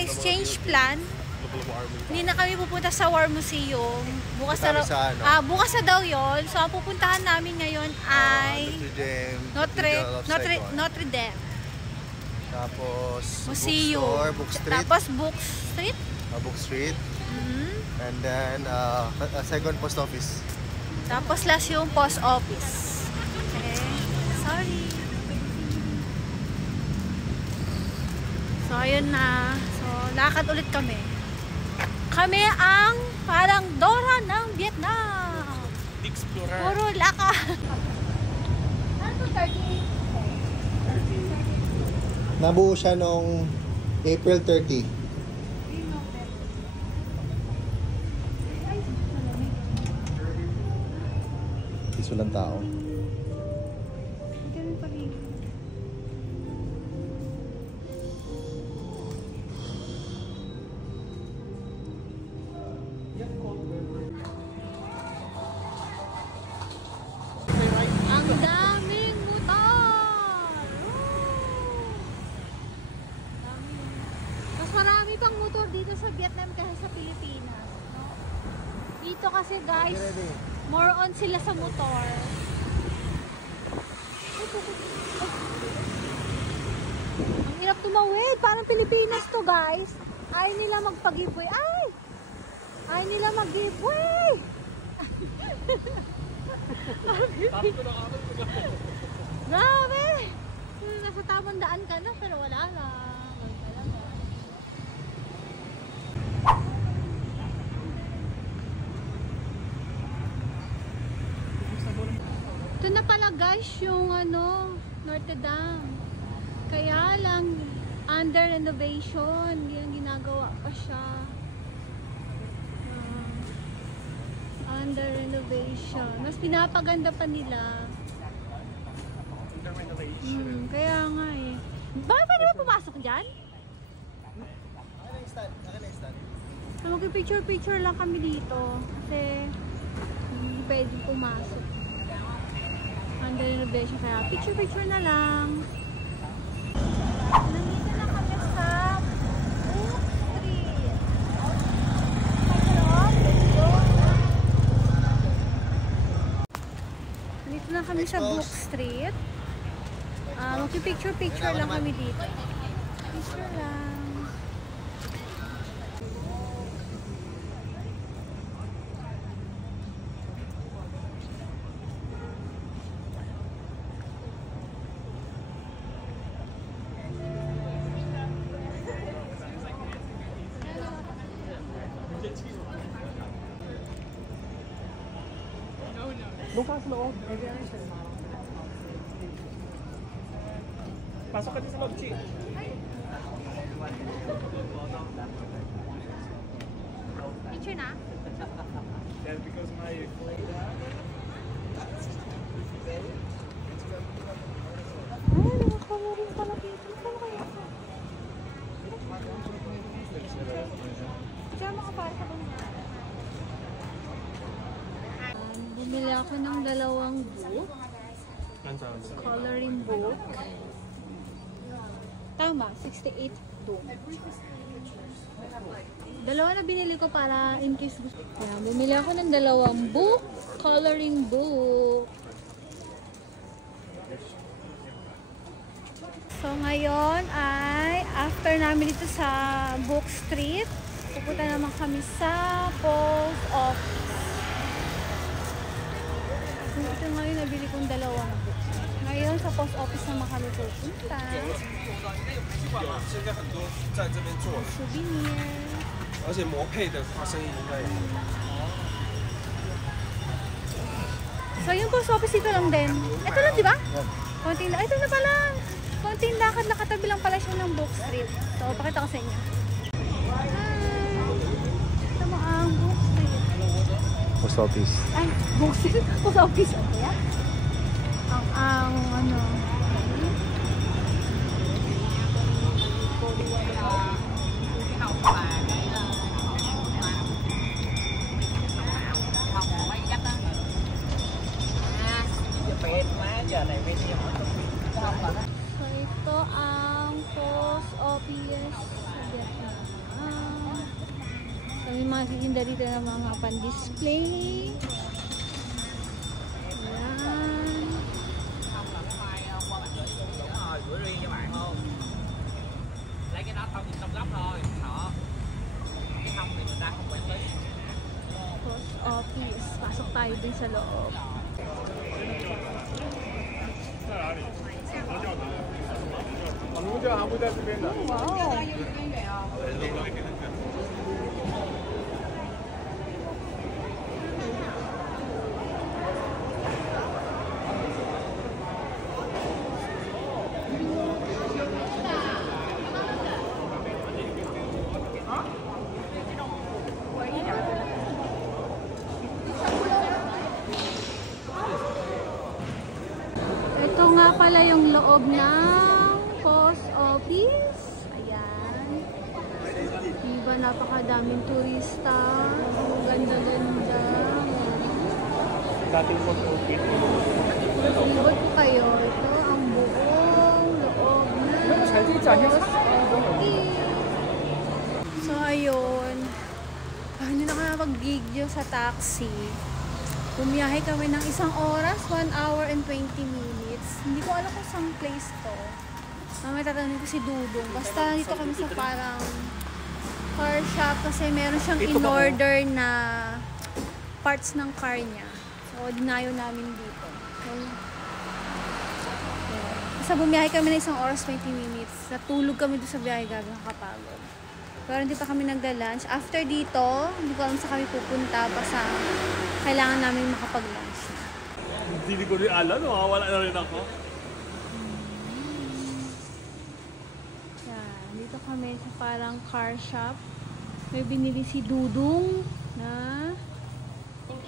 guys, change plan. Hindi na kami pupunta sa War Museum. Bukas na daw yon. So, ang pupuntahan namin ngayon ay Notre Dame. Tapos Museum. Book Street. Tapos Book Street. Book Street. And then, second post office. Tapos last yung post office. Okay. Sorry. So, ayun na. So, lakad ulit kami. Kami ang parang Dora ng Vietnam. Explorer. Puro lakad. Ano to, 30? Nabuo siya noong April 30. Is walang tao. Ang daming motor! Mas marami pang motor dito sa Vietnam kaysa sa Pilipinas. No? Dito kasi guys, more on sila sa motor. Ang hirap tumawid. Parang Pilipinas to guys. Ayaw nila magpag-giveaway. Ayaw nila mag-giveaway. Grabe! Nasa tamang daan ka na pero wala lang. Ito na pala guys yung Notre Dame. Kaya lang under renovation. Yung ginagawa pa siya. Under renovation. Mas pinapaganda pa nila. Under renovation. Kaya nga eh. Bakit pwede ba pumasok dyan? Mag-picture-picture lang kami dito. Kasi hindi pwede pumasok. Under renovation. Kaya picture-picture na lang. Nandito na kami sa Book Street. Nandito na kami sa Book Street. Mag-picture-picture lang kami dito. Picture lang. Bukas loob. Pasok ka din sa loob, Chi. Picture na? Yeah, because my... Nakakawa rin pala dito. Saan kaya ito? Diyan makapara ka ba niya? Bumili ako ng dalawang book. Coloring book. Tama, 68 book. Dalawa na binili ko para in case gusto. Yan, bumili ako ng dalawang book. Coloring book. So ngayon ay after namin dito sa Book Street, pupunta naman kami sa post office. Ito ngayon nabili kong dalawang books. Ngayon sa post office naman kami pupunta. Souvenir. 而且模配的花生应该 So yung post office dito lang din. Ito lang, di ba? Konting ito na pala. Konting lakad, nakatabi lang pala siya ng Book Street. So pakita ko sa inyo. Hi! Ito mo ang Book Street. Post office. Ay, Book Street. Post office. Ano yan? Ang ano. So ito ang post office So, may mga kikinda dito ng mga pan-display. Ayan. Post office. Pasok tayo dun sa loob. Wow! Ito nga pala yung loob ng post office. Ayan. Diba napakadaming turista. Ang ganda-ganda. Dating post office. Ibot po kayo. Ito ang buong loob ng post office. So ayun. Hindi na kaya mag-video sa taxi. Bumiyahe kami ng 1 oras, 1 hour and 20 minutes. Hindi ko alam kung saan place to. May tatanungin ko si Dudong. Basta dito kami sa parang car shop kasi meron siyang in-order na parts ng car niya. So, dinayo namin dito. So, yeah. Basta bumiyahe kami ng 1 oras, 20 minutes. Natulog kami doon sa biyahe, gabi nakapagod. Pero hindi pa kami nagda-lunch. After dito, hindi ko alam sa kami pupunta. Basta kailangan namin makapag-lunch na. Hindi ko rin alam. Nakawala na rin ako. Yan. Dito kami sa parang car shop. May binili si Dudong na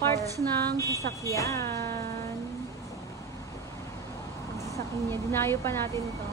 parts ng sasakyan. Ang sasakyan niya. Dinayo pa natin ito.